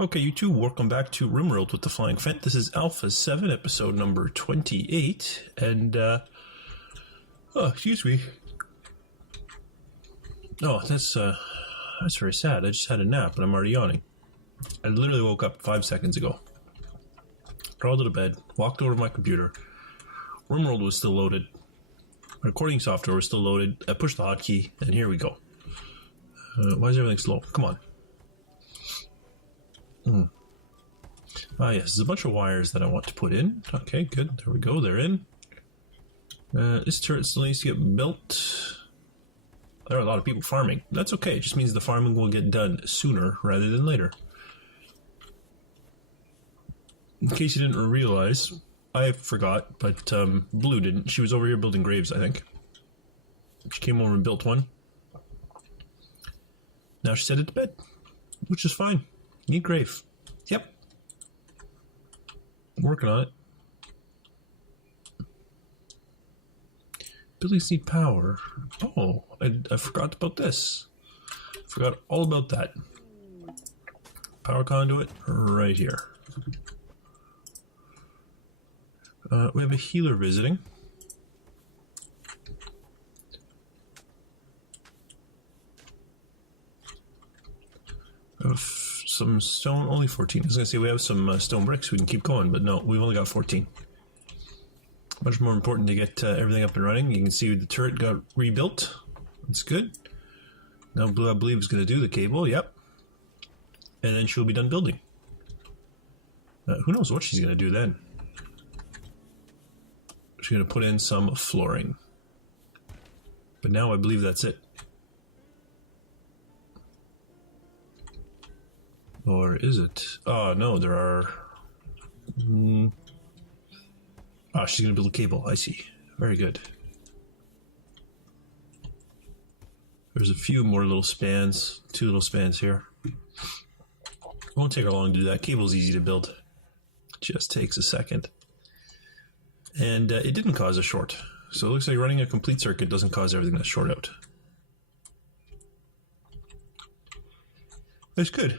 Okay, you two, welcome back to Rimworld with the Flying Phent. This is Alpha 7, episode number 28, and, excuse me. Oh, that's very sad. I just had a nap, and I'm already yawning. I literally woke up 5 seconds ago. Crawled out of bed, walked over to my computer. Rimworld was still loaded. My recording software was still loaded. I pushed the hotkey, and here we go. Why is everything slow? Come on. Ah, yes, there's a bunch of wires that I want to put in. Okay, good. There we go. They're in. This turret still needs to get built. There are a lot of people farming. That's okay. It just means the farming will get done sooner rather than later. In case you didn't realize, I forgot, but Blue didn't. She was over here building graves, I think. She came over and built one. Now she's headed to bed, which is fine. Need grave. Yep. Working on it. Buildings need power. Oh, I forgot about this. Forgot all about that. Power conduit right here. We have a healer visiting. Some stone, only 14. I was going to say we have some stone bricks, we can keep going, but no, we've only got 14. Much more important to get everything up and running. You can see the turret got rebuilt. That's good. Now Blue, I believe, is going to do the cable, yep. And then she'll be done building. Who knows what she's going to do then. She's going to put in some flooring. But now I believe that's it. Or is it? Oh, no, there are... Ah, she's going to build a cable. I see. Very good. There's a few more little spans. 2 little spans here. Won't take her long to do that. Cable's easy to build. Just takes a second. And it didn't cause a short. So it looks like running a complete circuit doesn't cause everything to short out. That's good.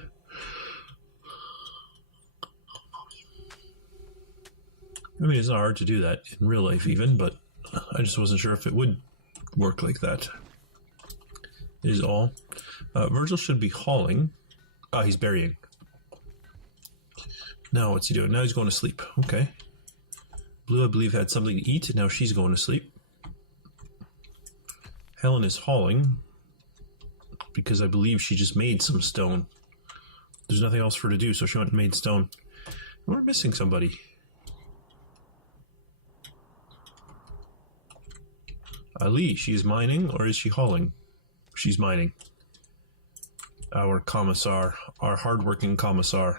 I mean, it's not hard to do that in real life even, but I just wasn't sure if it would work like that. Is all. Virgil should be hauling. Ah, he's burying. Now what's he doing? Now he's going to sleep. Okay. Blue, I believe, had something to eat, and now she's going to sleep. Helen is hauling, because I believe she just made some stone. There's nothing else for her to do, so she went and made stone. We're missing somebody. Ali, she's mining, or is she hauling? She's mining. Our commissar, our hardworking commissar.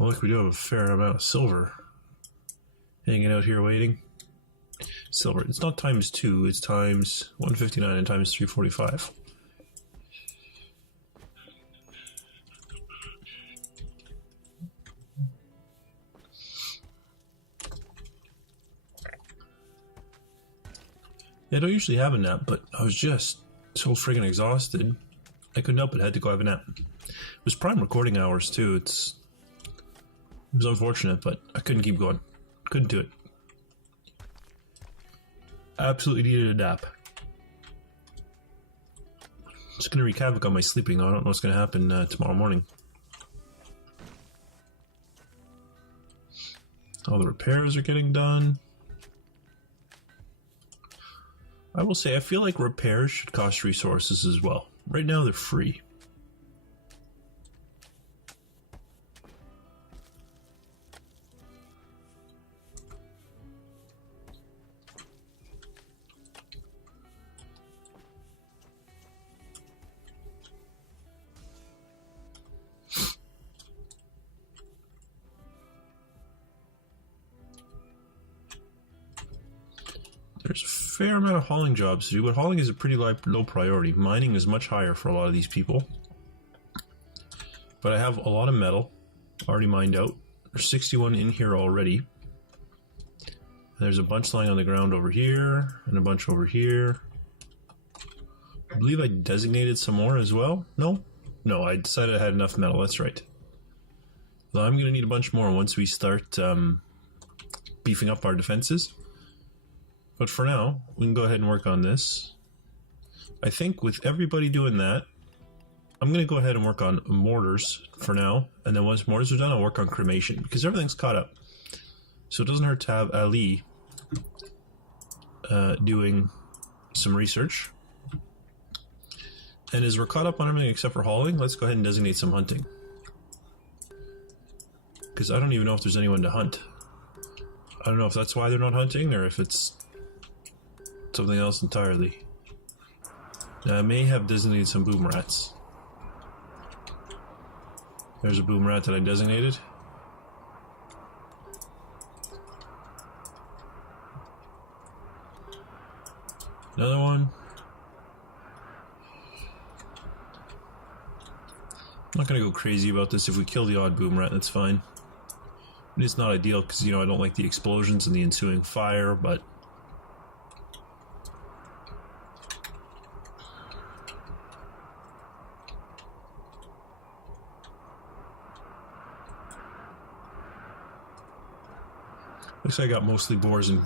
Oh, look, we do have a fair amount of silver hanging out here waiting. Silver, it's not times 2, it's times 159 and times 345. I don't usually have a nap, but I was just so friggin' exhausted. I couldn't help it, I had to go have a nap. It was prime recording hours too. It was unfortunate, but I couldn't keep going. Couldn't do it. Absolutely needed a nap. It's gonna wreak havoc on my sleeping though. I don't know what's gonna happen tomorrow morning. All the repairs are getting done. I will say, I feel like repairs should cost resources as well. Right now, they're free. There's a fair amount of hauling jobs to do, but hauling is a pretty low priority. Mining is much higher for a lot of these people. But I have a lot of metal already mined out. There's 61 in here already. There's a bunch lying on the ground over here, and a bunch over here. I believe I designated some more as well. No? No, I decided I had enough metal, that's right. Well, I'm going to need a bunch more once we start beefing up our defenses. But for now, we can go ahead and work on this. I think with everybody doing that, I'm going to go ahead and work on mortars for now. And then once mortars are done, I'll work on cremation, because everything's caught up. So it doesn't hurt to have Ali doing some research. And as we're caught up on everything except for hauling, let's go ahead and designate some hunting. Because I don't even know if there's anyone to hunt. I don't know if that's why they're not hunting, or if it's something else entirely. Now, I may have designated some boom rats. There's a boom rat that I designated. Another one. I'm not going to go crazy about this. If we kill the odd boom rat, that's fine. It's not ideal because, you know, I don't like the explosions and the ensuing fire, but... Looks like I got mostly boars and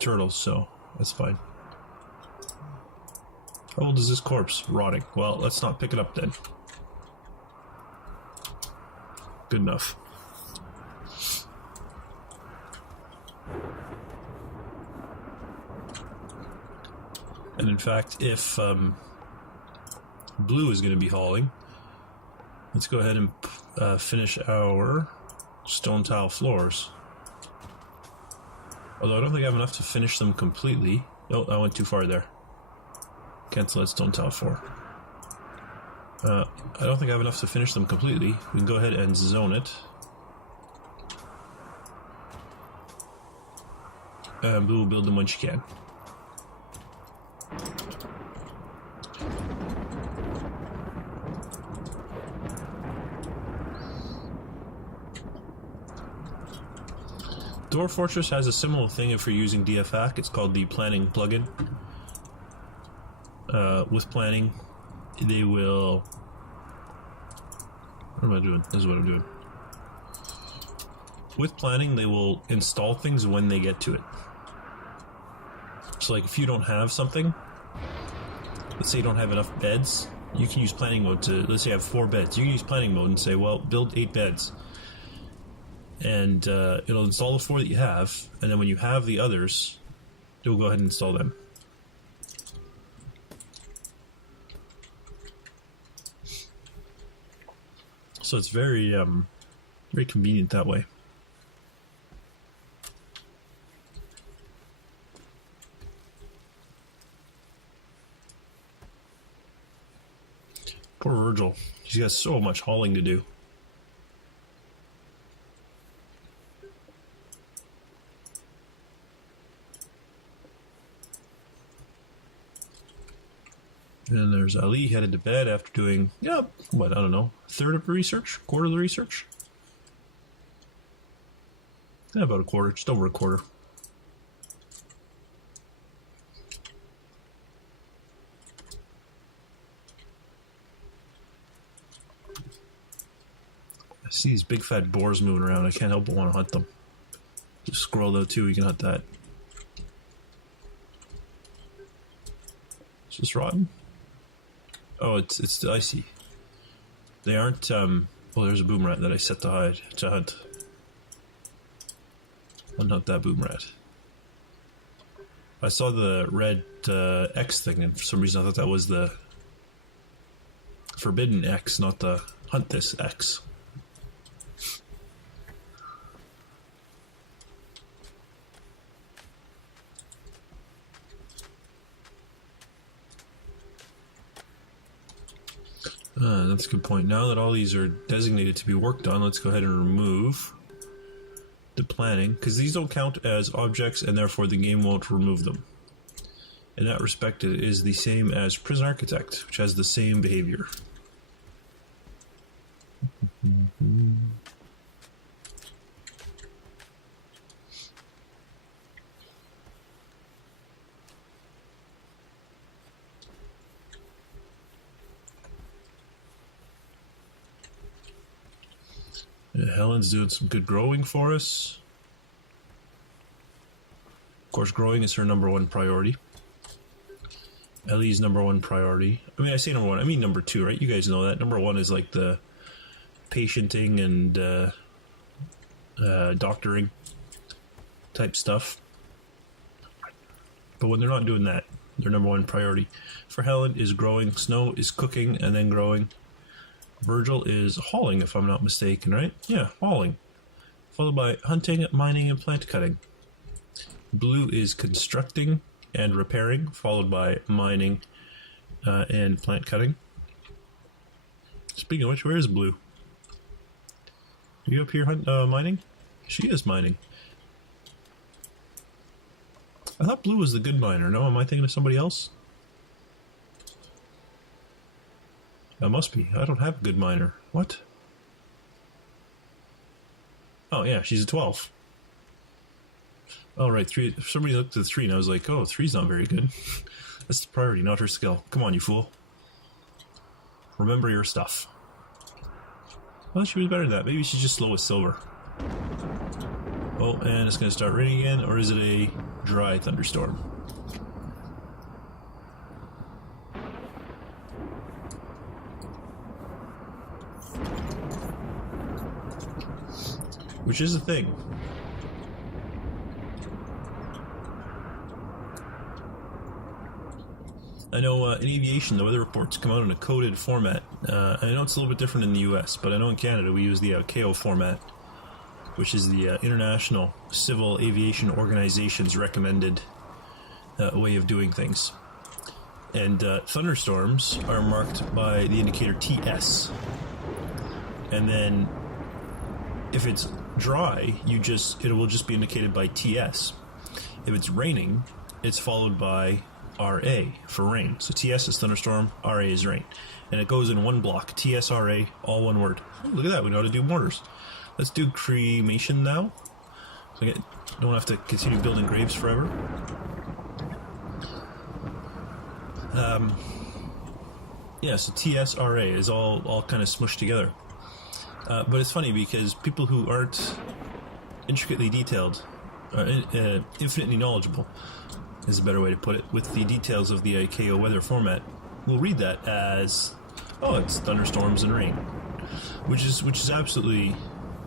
turtles, so that's fine. How old is this corpse? Rotting. Well, let's not pick it up then. Good enough. And in fact, if Blue is going to be hauling, let's go ahead and finish our stone tile floors. Although I don't think I have enough to finish them completely. Oh, I went too far there. Cancel that stone tile 4. I don't think I have enough to finish them completely. We can go ahead and zone it. And Blue will build them when she can. Dwarf Fortress has a similar thing if you're using DFAC. It's called the planning plugin. With planning, they will... What am I doing? This is what I'm doing. With planning, they will install things when they get to it. So like if you don't have something, let's say you don't have enough beds, you can use planning mode to, let's say you have 4 beds, you can use planning mode and say, well, build 8 beds. And it'll install the 4 that you have, and then when you have the others, it will go ahead and install them. So it's very, very convenient that way. Poor Virgil. He's got so much hauling to do. And there's Ali headed to bed after doing, what, I don't know, a third of the research? Quarter of the research? Yeah, about a quarter, just over a quarter. I see these big fat boars moving around. I can't help but want to hunt them. Just scroll though too, you can hunt that. It's just rotten. Oh, it's icy. They aren't, oh, there's a boom rat that I set to hunt. Unhunt that boom rat. I saw the red X thing, and for some reason I thought that was the forbidden X, not the hunt this X. That's a good point. Now that all these are designated to be worked on, let's go ahead and remove the planning, because these don't count as objects and therefore the game won't remove them. In that respect, it is the same as Prison Architect, which has the same behavior. Helen's doing some good growing for us. Of course, growing is her #1 priority. Ellie's #1 priority. I mean, I say #1, I mean #2, right? You guys know that. #1 is like the patienting and doctoring type stuff. But when they're not doing that, their #1 priority for Helen is growing. Snow is cooking and then growing. Virgil is hauling, if I'm not mistaken, right? Yeah, hauling. Followed by hunting, mining, and plant cutting. Blue is constructing and repairing, followed by mining and plant cutting. Speaking of which, where is Blue? Are you up here mining? She is mining. I thought Blue was the good miner. No, am I thinking of somebody else? That must be. I don't have a good miner. What? Oh, yeah, she's a 12. Oh, right, 3. Somebody looked at 3 and I was like, oh, 3's not very good. That's the priority, not her skill. Come on, you fool. Remember your stuff. Well, she was better than that. Maybe she's just slow with silver. Oh, and it's going to start raining again, or is it a dry thunderstorm? Which is a thing. I know in aviation, the weather reports come out in a coded format. I know it's a little bit different in the US, but I know in Canada we use the KO format, which is the International Civil Aviation Organization's recommended way of doing things. And thunderstorms are marked by the indicator TS. And then if it's dry, it will just be indicated by TS. If it's raining, it's followed by RA for rain. So TS is thunderstorm, RA is rain. And it goes in one block. TS, RA, all one word. Oh, look at that, we know how to do mortars. Let's do cremation now. So I don't have to continue building graves forever. Yeah, so TS, RA is all kind of smushed together. But it's funny because people who aren't intricately detailed, infinitely knowledgeable, is a better way to put it, with the details of the ICAO weather format, will read that as, oh, it's thunderstorms and rain, which is absolutely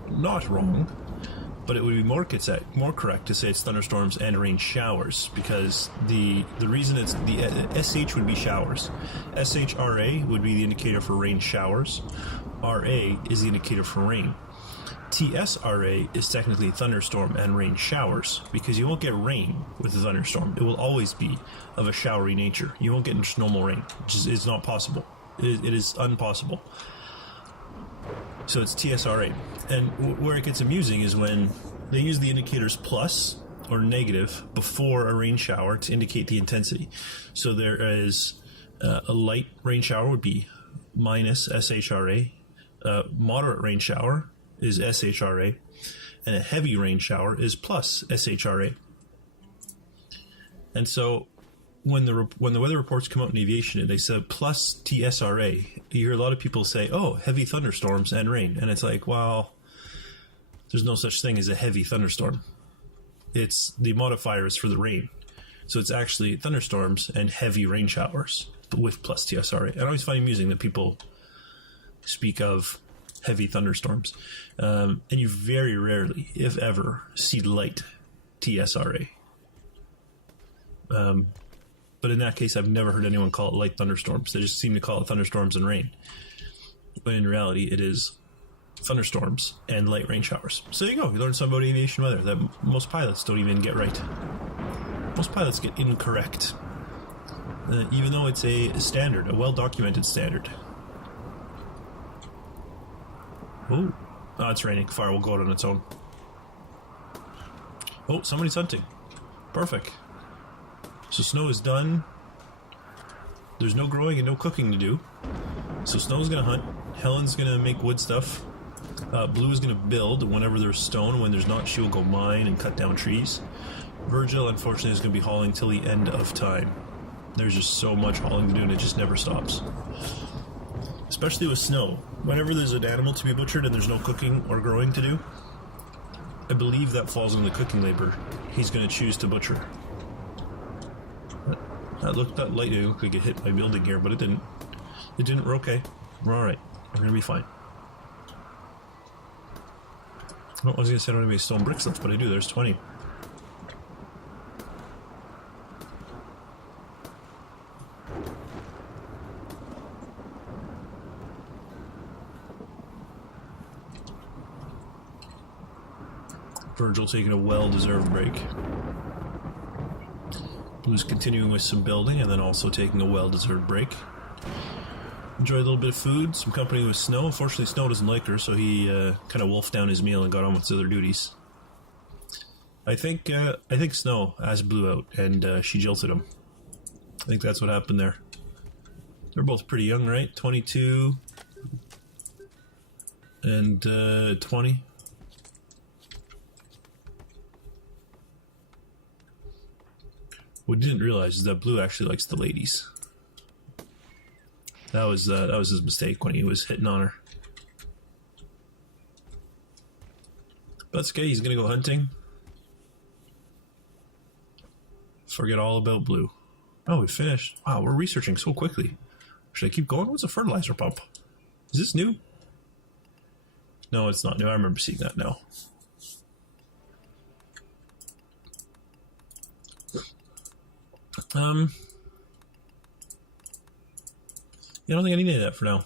not wrong, but it would be more correct to say it's thunderstorms and rain showers, because the reason it's the SH would be showers. SHRA would be the indicator for rain showers. RA is the indicator for rain. TSRA is technically thunderstorm and rain showers, because you won't get rain with a thunderstorm. It will always be of a showery nature. You won't get just normal rain, which is not possible. It is impossible. So it's TSRA. And where it gets amusing is when they use the indicators plus or negative before a rain shower to indicate the intensity. So there is a light rain shower would be minus SHRA, moderate rain shower is SHRA, and a heavy rain shower is plus SHRA. And so when the weather reports come out in aviation and they said plus TSRA, you hear a lot of people say, oh, heavy thunderstorms and rain. And it's like, well, there's no such thing as a heavy thunderstorm. It's the modifier is for the rain. So it's actually thunderstorms and heavy rain showers with plus TSRA. And I always find it amusing that people speak of heavy thunderstorms. And you very rarely, if ever, see light TSRA. But in that case, I've never heard anyone call it light thunderstorms. They just seem to call it thunderstorms and rain. But in reality, it is thunderstorms and light rain showers. So there you go. You learned something about aviation weather that most pilots don't even get right. Most pilots get incorrect. Even though it's a standard, a well-documented standard. Oh, it's raining. Fire will go out on its own. Oh, somebody's hunting. Perfect. So snow is done. There's no growing and no cooking to do. So Snow's going to hunt. Helen's going to make wood stuff. Blue is going to build. Whenever there's stone, when there's not, she will go mine and cut down trees. Virgil, unfortunately, is going to be hauling till the end of time. There's just so much hauling to do and it just never stops. especially with snow. Whenever there's an animal to be butchered and there's no cooking or growing to do, I believe that falls on the cooking labor. He's going to choose to butcher. That lightning looked like it hit my building here, but it didn't. It didn't. We're okay. We're alright. We're going to be fine. Oh, I was going to say I don't have any stone bricks left, but I do. There's 20. Virgil taking a well-deserved break. Blue's continuing with some building and then also taking a well-deserved break. Enjoy a little bit of food, some company with Snow. Unfortunately, Snow doesn't like her, so he kind of wolfed down his meal and got on with his other duties. I think Snow asked Blue out, and she jilted him. I think that's what happened there. They're both pretty young, right? 22 and 20. What we didn't realize is that Blue actually likes the ladies. That was his mistake when he was hitting on her. But that's okay, he's gonna go hunting. Forget all about Blue. Oh, we finished. Wow, we're researching so quickly. Should I keep going? What's a fertilizer pump? Is this new? No, it's not new. I remember seeing that now. I don't think I need any of that for now.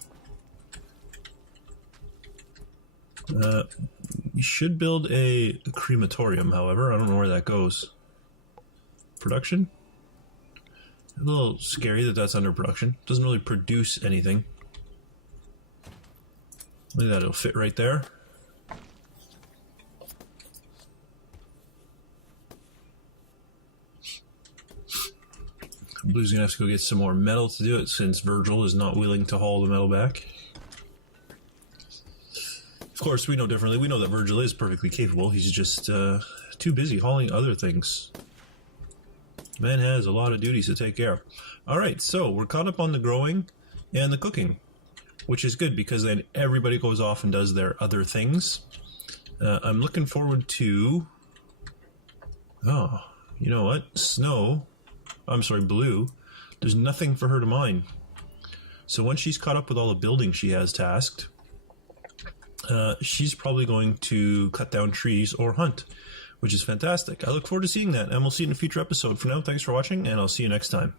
You should build a crematorium, however. I don't know where that goes. Production? A little scary that that's under production. Doesn't really produce anything. Look at that, it'll fit right there. Blue's gonna have to go get some more metal to do it since Virgil is not willing to haul the metal back. Of course, we know differently. We know that Virgil is perfectly capable. He's just too busy hauling other things. Man has a lot of duties to take care of. Alright, so we're caught up on the growing and the cooking, which is good because then everybody goes off and does their other things. I'm looking forward to... Oh, you know what? Blue, there's nothing for her to mine. So once she's caught up with all the building she has tasked, she's probably going to cut down trees or hunt, which is fantastic. I look forward to seeing that, and we'll see you in a future episode. For now, thanks for watching, and I'll see you next time.